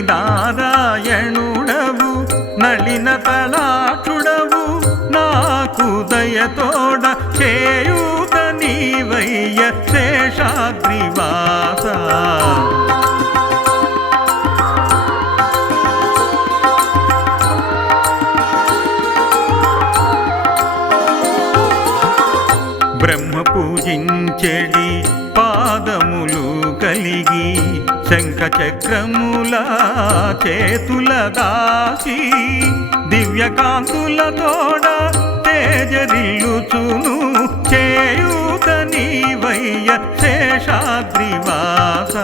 నారాయణుడవు నళిన తలాచుడవు నాకు దయతోడ చేయూత నీవయ్య శేషాద్రివాస. బ్రహ్మ పూజించడి శంఖ చక్రముల చేతుల దాసి దివ్యకాంతుల తోడ తేజరిల్లుచును. చేయూత నీవయ్య శేషాద్రివాస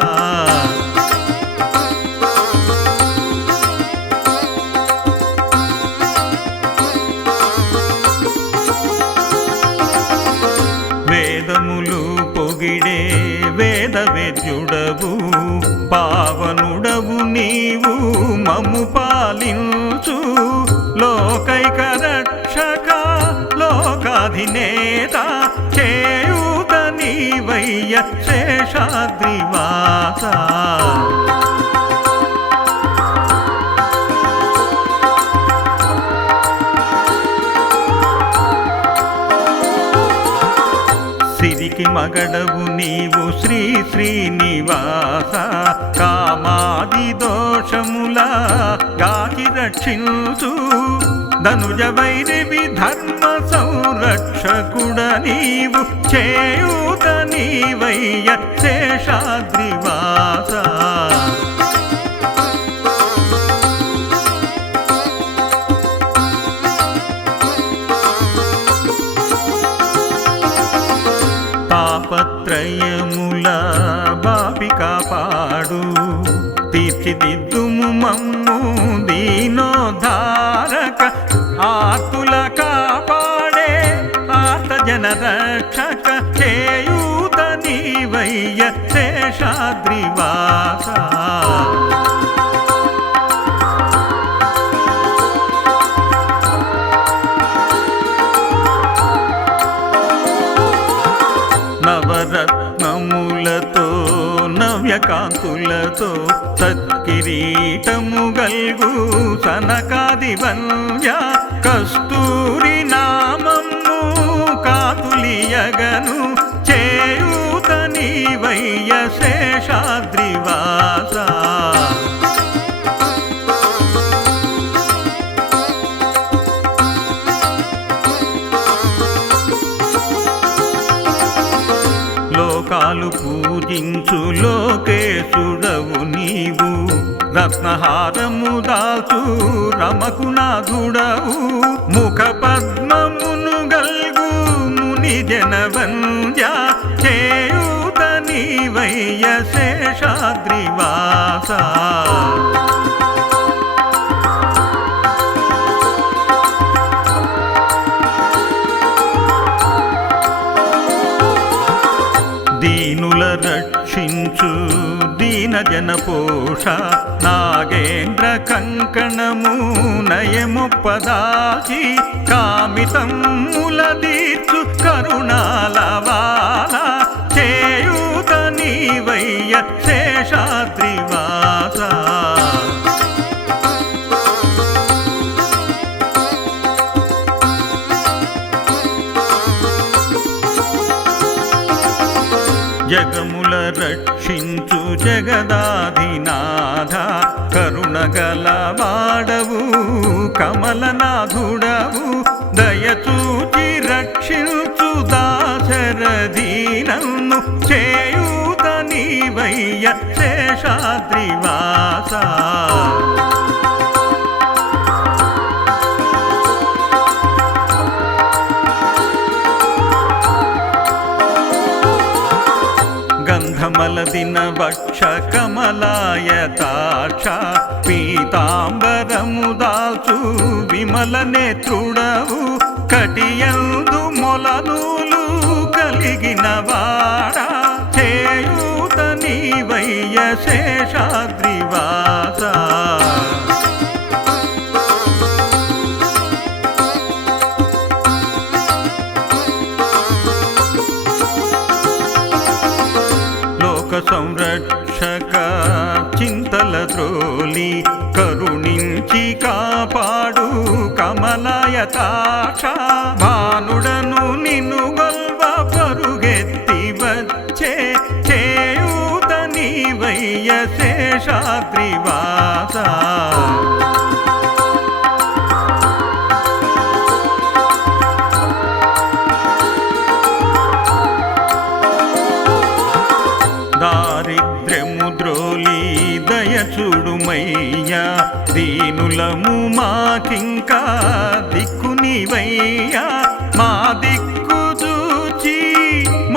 వేద వేద్యుడవు పావనుడవు నీవు మము పాలించు. లోకైక రక్షక లోకాధినేత చేయూత నీవయ్య శేషాద్రివాస. మగడవు నీవు శ్రీ శ్రీనివాస కామాది దోషముల గాకి రక్షించు. ధనుజ వైరవి ధర్మ సంరక్షకుడ నీవు చేయూత నీవయ్య శేషాద్రివాస రక్షక చేయూత నీవయ్య శేషాద్రివాస. నవరత్నములతో నవ్యకాంతులతో తత్కిరీటము గల్గు సనకాది వంజ కస్తూరి నా కాతులియగను చేయూత నీవయ్య శేషాద్రివాస. లోకాలు పూజించు లోకేశుడవు నీవు. రత్నహారము దాల్చు రమకునాథుడవు. ముఖ పద్మ శేషాద్రివాస దీనుల రక్షించు దీన జన పోష నాగేంద్ర కంకణము నయము పదాచి కామితముల దీర్చు కరుణాలవాల చేయూత నీవయ్య శేషాద్రి జగదాధినాథ కరుణగల వాడవు కమలనాథుడవు దయచూచి రక్షించు దాశరథీనన్ను చేయూత నీవయ్య శేషాద్రివాస గంధమల దిన వక్ష కమలాయతాక్ష పీతాంబరము దాల్చు విమల నేత్రుడవు కటియందు మొలనూలు కలిగిన వాడా. చేయూత నీవయ్య శేషాద్రి సంరక్షక చింతల ద్రోలి కరుణించి కాపాడు కమలయతాక్ష.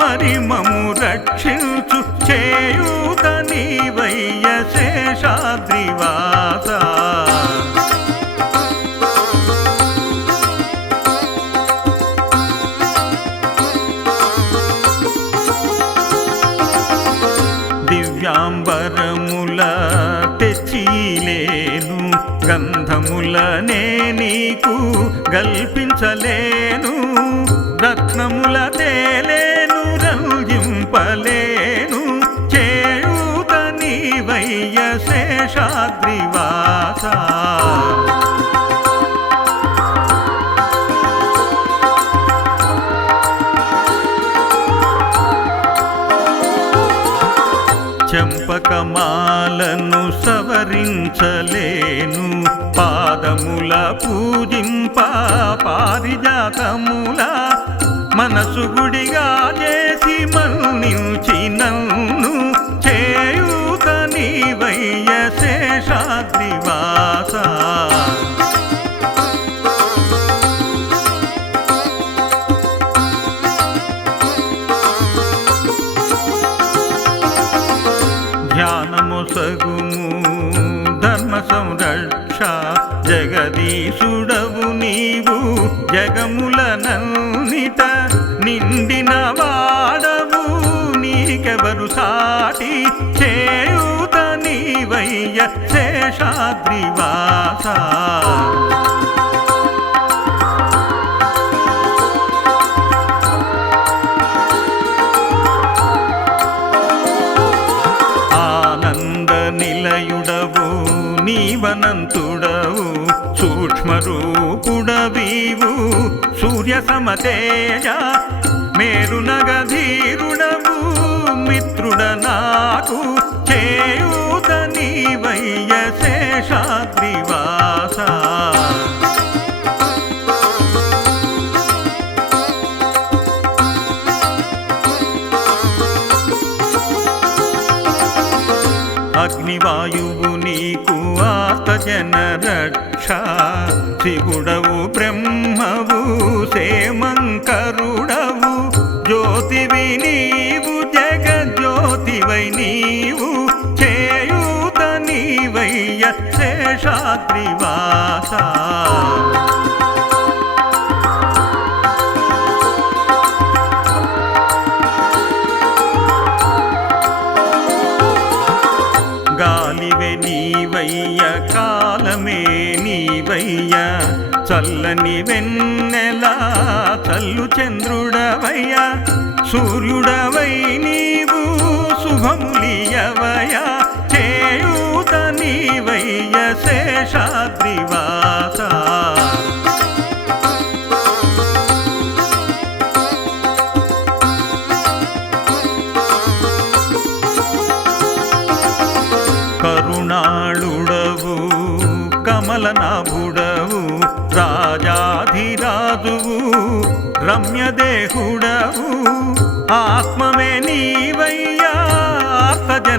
మరి మము రక్షించు చేయూత నీవయ్య శేషాద్రివాస. దివ్యాంబరముల తెచ్చిలేను గంధములనే నీకు గల్పించలే చెంపకమాలను సవరించలేను. పాదముల పూజింప పారిజాతముల మనసు గుడిగా చేసి మన్నించి నన్ను చేయూత నీవయ్య శేషాద్రివాసా నీవు జగముల నన్నిట నిండిన వాడవు నీకెవరు సాటి చేయూత నీవయ్య శేషాద్రివ సూర్య సమతేజ మేరు నగధీరుడవు మిత్రుడ నాకు చేయూత నీవయ్య శేషాద్రివాస ఆతజన రక్ష శివుడవు బ్రహ్మవు సేమంకరుడవు జ్యోతివి నీవు జగజ్యోతివై నీవు చేయూత నీవయ్య శేషాద్రివాస శుభములియవయ చేయూత నీవయ్య శేషాద్రివాస.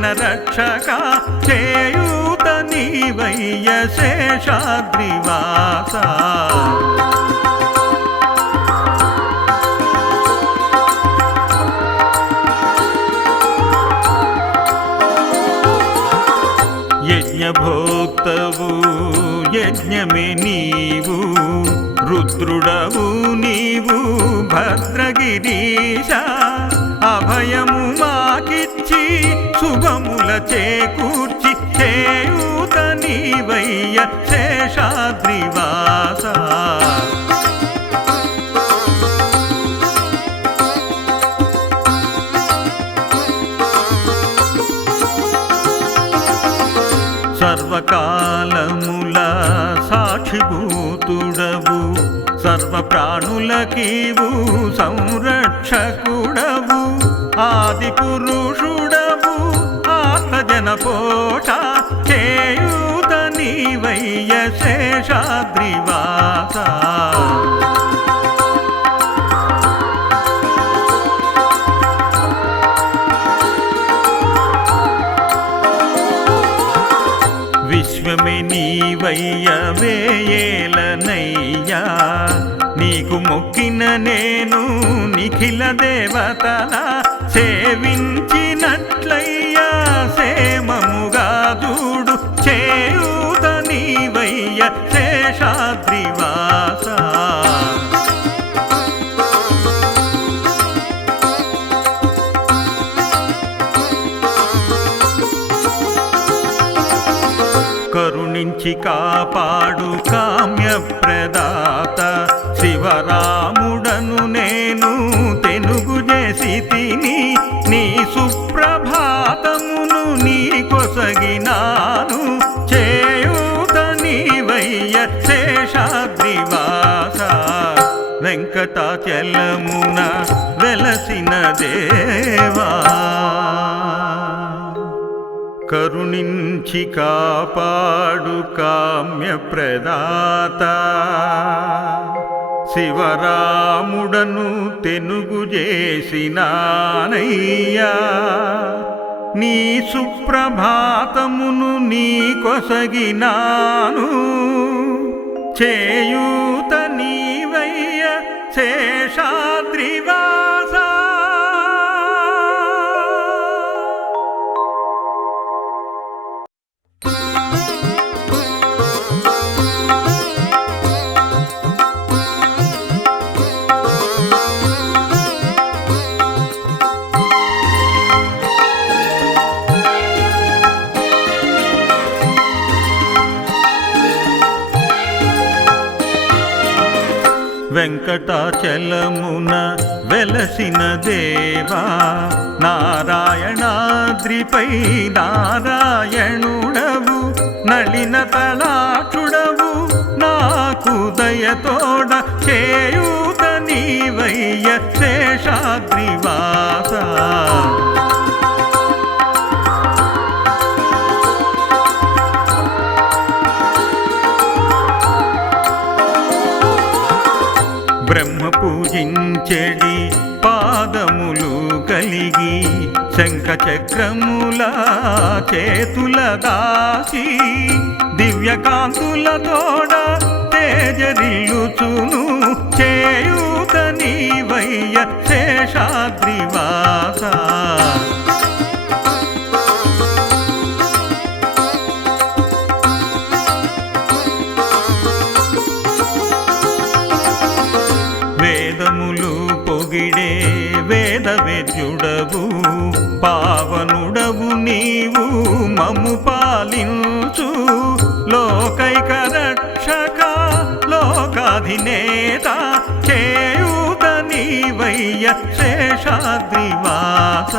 ఆర్తజన రక్షక చేయూత నీవయ్య శేషాద్రివాస. యజ్ఞభోక్తవు యజ్ఞమే నీవు రుద్రుడవు నీవు భద్రగిరీశ అభయము మాకిచ్చి శుభముల చేకూర్చి చేయూత నీవయ్య శేషాద్రివాస సర్వకాలముల సాక్షిభూతుడవు సర్వ ప్రాణులకీవు సంరక్షకుడవు. ఆది పురుషుడవు ఆత్మజన పోష చేయూత నీవయ్య శేషాద్రివాస. నీవయ్యవేయేలనయ్యా నీకు మొక్కిన నేను నిఖిల దేవతల. సేవించినట్లయ్యా సేమముగా చూడు. చేయూత నీవయ్య శేషా కరుణించి కాపాడు కామ్య ప్రదాత శివరాముడను నేను తెనుగు చేసి తిని నీ సుప్రభాతమును నీ కొసగినాను. చేయూత నీవయ్య శేషాద్రివాస. వెంకటాచలమున వెలసిన దేవా. కరుణించి కాపాడు కామ్య ప్రదాత శివరాముడను తెనుగు చేసినానయ్యా. నీ సుప్రభాతమును నీ కొసగినాను. చేయూత నీవయ్య శేషాద్రి వెంకటాచలమున వెలసిన దేవా నారాయణాద్రిపై నారాయణుడవు నళిన తలాచుడవు నాకు దయతోడ చేయూత నీవయ్య శేషాద్రివాస. బ్రహ్మ పూజించెడి పాదములు కలిగి శంఖ చక్రముల చేతుల దాసి దివ్యకాంతుల తోడ తేజరిల్లుచును. చేయూత నీవయ్య శేషాద్రివాస వేద్యుడవు పావనుడవు నీవు మము పాలించు. లోకైక రక్షక లోకాధినేత చేయూత నీవయ్య శేషాద్రివాస.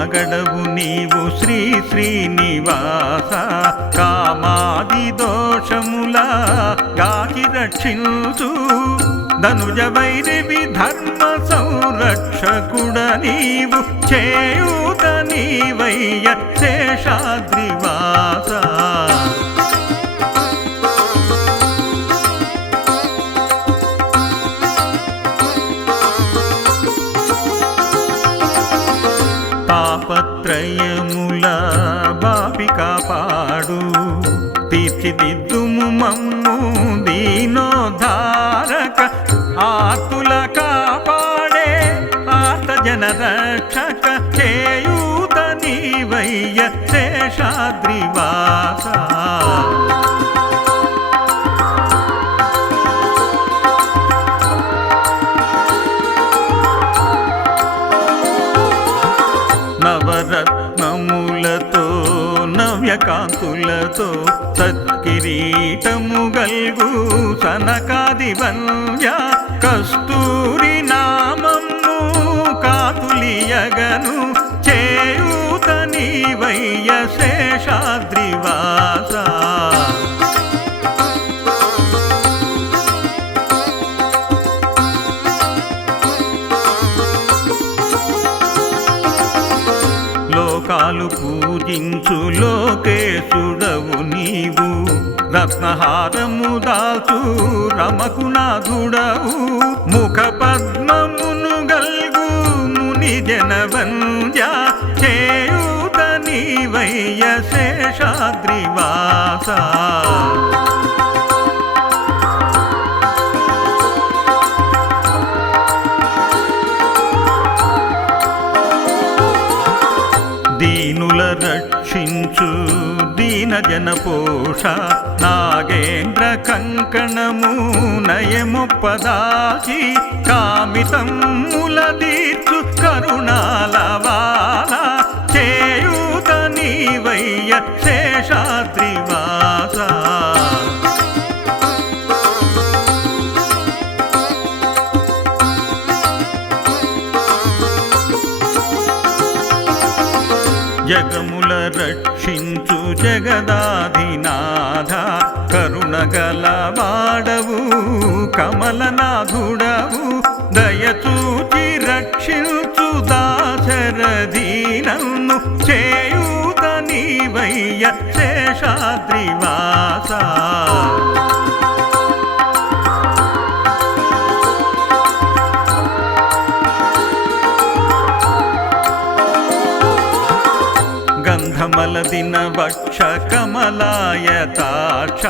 పగడవు నీవు శ్రీ శ్రీనివాస. కామాది దోషముల గాకి రక్షించు. ధనుజ వైరవి ధర్మ సంరక్షకుడ నీవు. చేయూత నీవయ్య శేషాద్రివాస తాపత్రయముల బాపి కాపాడు తీర్చిదిద్దుము మమ్ము దీనో సత్కిరీటము గల్గు సనకాది వంజ కస్తూరి నా కాతులియగను చేయూతని వయ్య శేషాద్రివాస. లోకాలు పూజించు లోకేశుడవు నీవు. రత్నహారము దాల్చు రమకునాథుడవు ముఖ పద్మమును గల్గు ముని జనవంజ చేయూత నీవయ్య శేషాద్రివాస. దీనుల రక్షించు దీన జన పోష నాగేంద్ర కంకణము నయముపదాచి కామితముల దీర్చు కరుణాల వాల చేయూత నీవయ్య శేషాద్రివాస రక్షించు జగదాధినాథ కరుణగల వాడవు కమలనాథుడవు దయచూచి రక్షించు దాశరథీనన్ను చేయూత నీవయ్య శేషాద్రివాసా దిన వక్ష కమలాయతాక్ష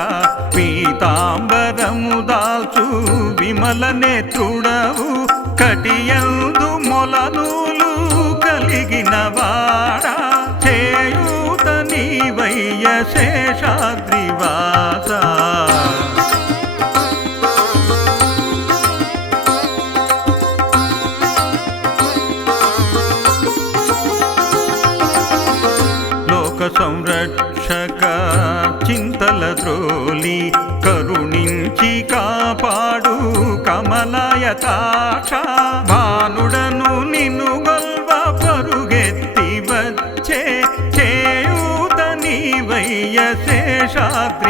పీతాంబరము దాల్చు విమల నేత్రుడవు కటియందు మొలనూలు కలిగిన వాడ చేయూత నీవయ్య శేషాద్రివాసా త్రోలి కరుణించి కాపాడు కమలయతాక్ష. భానుడను నిన్ను గొల్వ పరుగెత్తి వచ్చే చేయూత నీవయ్య శేషాద్రి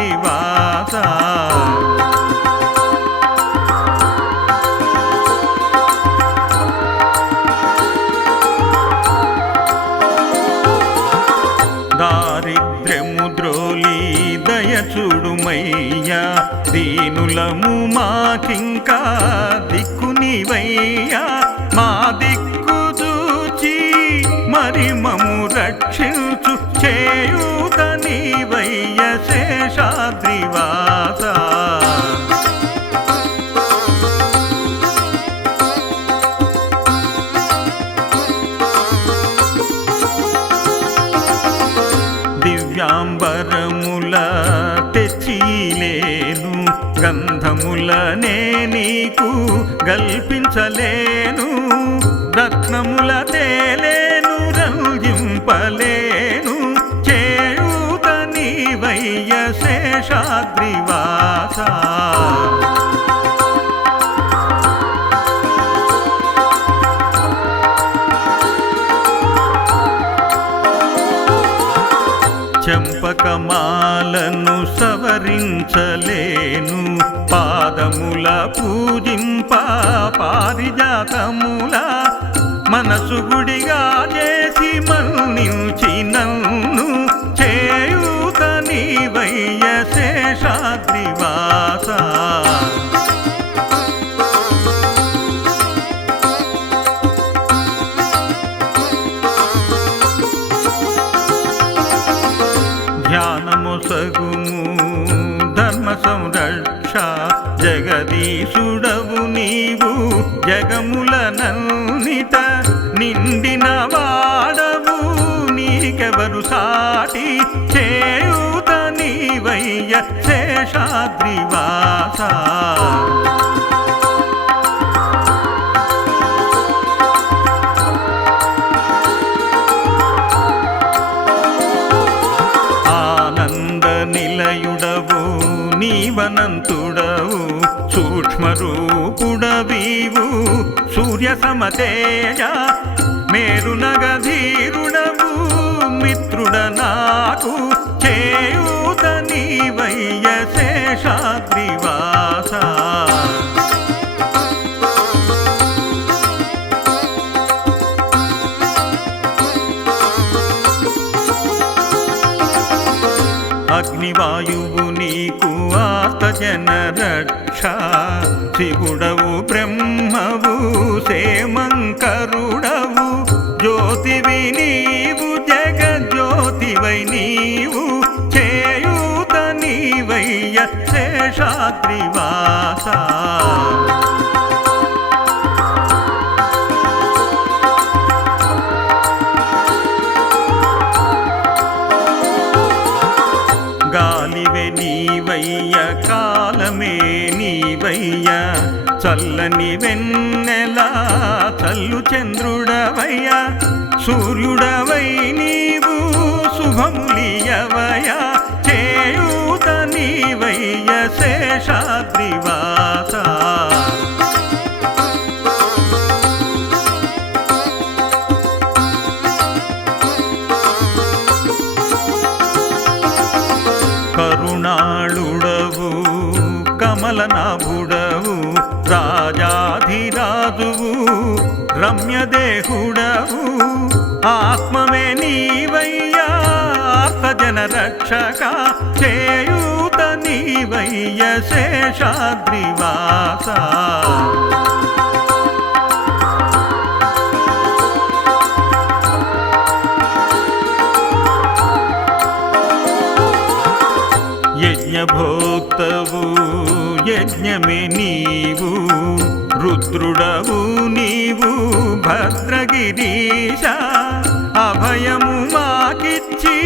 రత్నములనే నీకు గల్పించలేను రత్నముల తేలేను రంజింపలేను చేయూత నీవయ్య శేషాద్రివాసా పూజింప పారిజాతముల మనసు గుడిగా చేసి మన్నించి నన్ను చేయూత నీవయ్య శేషాద్రివాస శేషాద్రివాస ఆనంద నిలయుడవు నీవనంతుడవు సూక్ష్మరూపుడవీవు సూర్య సమతేజ మేరునగధీరుడవు మిత్రుడ నాకు చేయూత నీవయ్య శేషాద్రి. ఆతజన రక్ష శివుడవు బ్రహ్మవు సేమంకరుడవు జ్యోతివి నీవు జగజ్యోతివై నీవు చేయూత నీవయ్య శేషాద్రివాస కమలనాభుడవు రాజాధిరాజువు రమ్యదేహుడవు. ఆత్మమే నీవయ్యా జన రక్షక చేయూత నీవయ్య శేషాద్రివాస రుద్రుడవు నీవు భద్రగిరీశ. అభయము మాకిచ్చి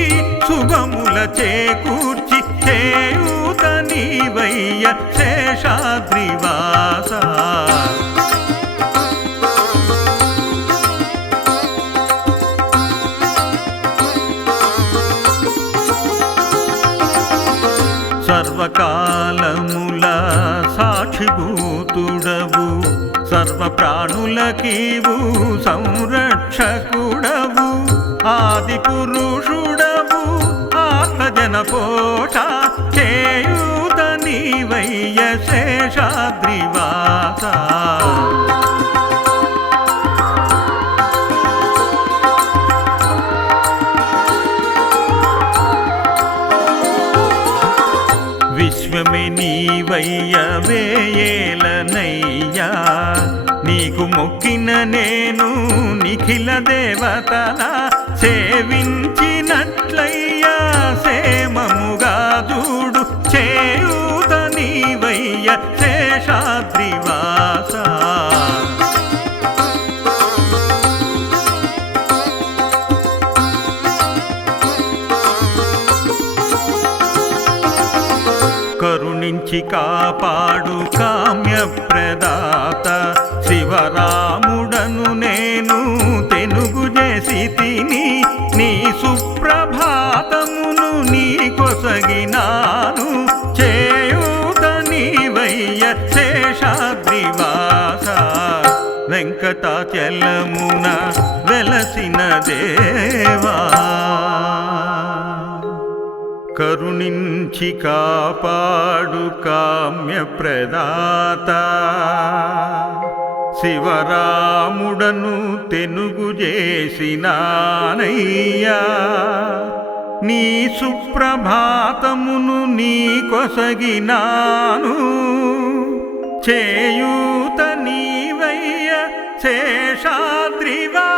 శుభముల చేకూర్చి చేయూత నీవయ్య శేషాద్రివాస. ప్రాణులకీవు సంరక్షకుడవు ఆది పురుషుడవు ఆత్మజన పోష చేయూత నీవయ్య శేషాద్రివాస విశ్వమే నీవయ్యవేయేలనయ్యా నీకు మొక్కిన నేను నిఖిల దేవతల. సేవించినట్లయ్యా సేమముగా చూడు కరుణించి కాపాడు కామ్య ప్రదాత శివరాముడను నేను తెనుగు చేసి తిని నీ సుప్రభాతమును నీ కొసగినాను. చేయూత నీవయ్య శేషాద్రివాస. వెంకటాచలమున వెలసిన దేవా. కరుణించి కాపాడు కామ్య ప్రదాత శివరాముడను తెనుగు చేసినానయ్యా నీ సుప్రభాతమును నీ కొసగినాను చేయూత నీవయ్య శేషాద్రివా